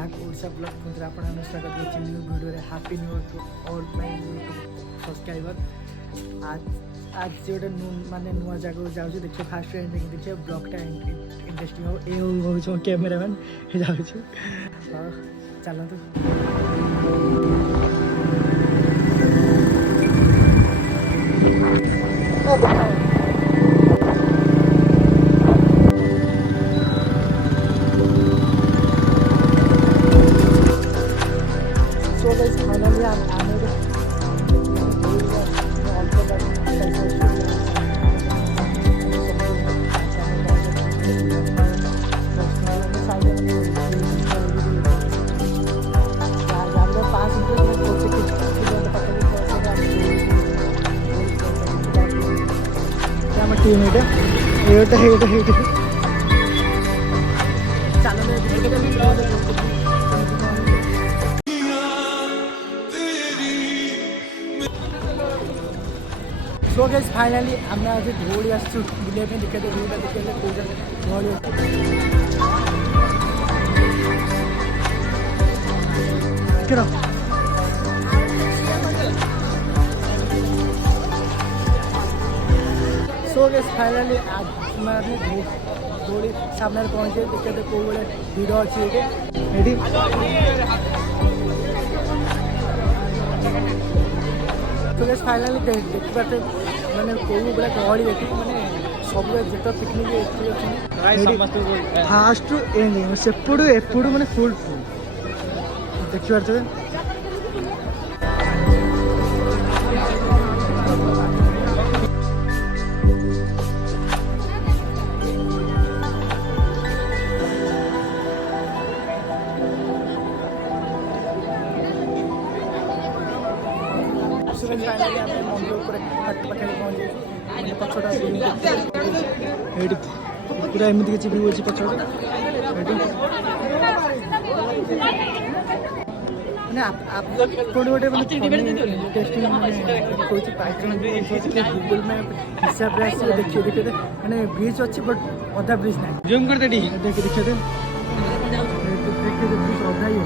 नाक ओडिशा ब्लॉग कुंद्रा आपण स्वागत करछि न्यू वीडियो रे। Happy new year to all my YouTube subscriber. आज जोटे माने नुआ जगह जाउछि देखिए फास्ट एंडिंग देखिए ब्लॉगटा इंटरेस्टिंग हो ए हो छ कैमरामैन जाउछि चलंतु। टीम ये सो गाइस फाइनली आम आज धौली आसु बुले देखते व्यूटा देखते धौली सो गाइस फाइनली आज धौली सामने पहुंचे देखते कौ भाई भिड़ अच्छी ये तो गाइस फाइनली देखते मैंने कौ भाई गहली ये मैंने सब जित पिकनिक फास्ट एंडिंग सेपड़ू एपड़ू मैंने फुल फुल देखी पार्थे मंदिर पाखे पहुँचे पछटा पूरा एमती किसी व्यू अच्छी पछटा गोटे गूगल मैप हिसाब से आस देखिए देखते मैंने ब्रिज अच्छी बट अधा ब्रिज ना जूम कर देखते अधा ही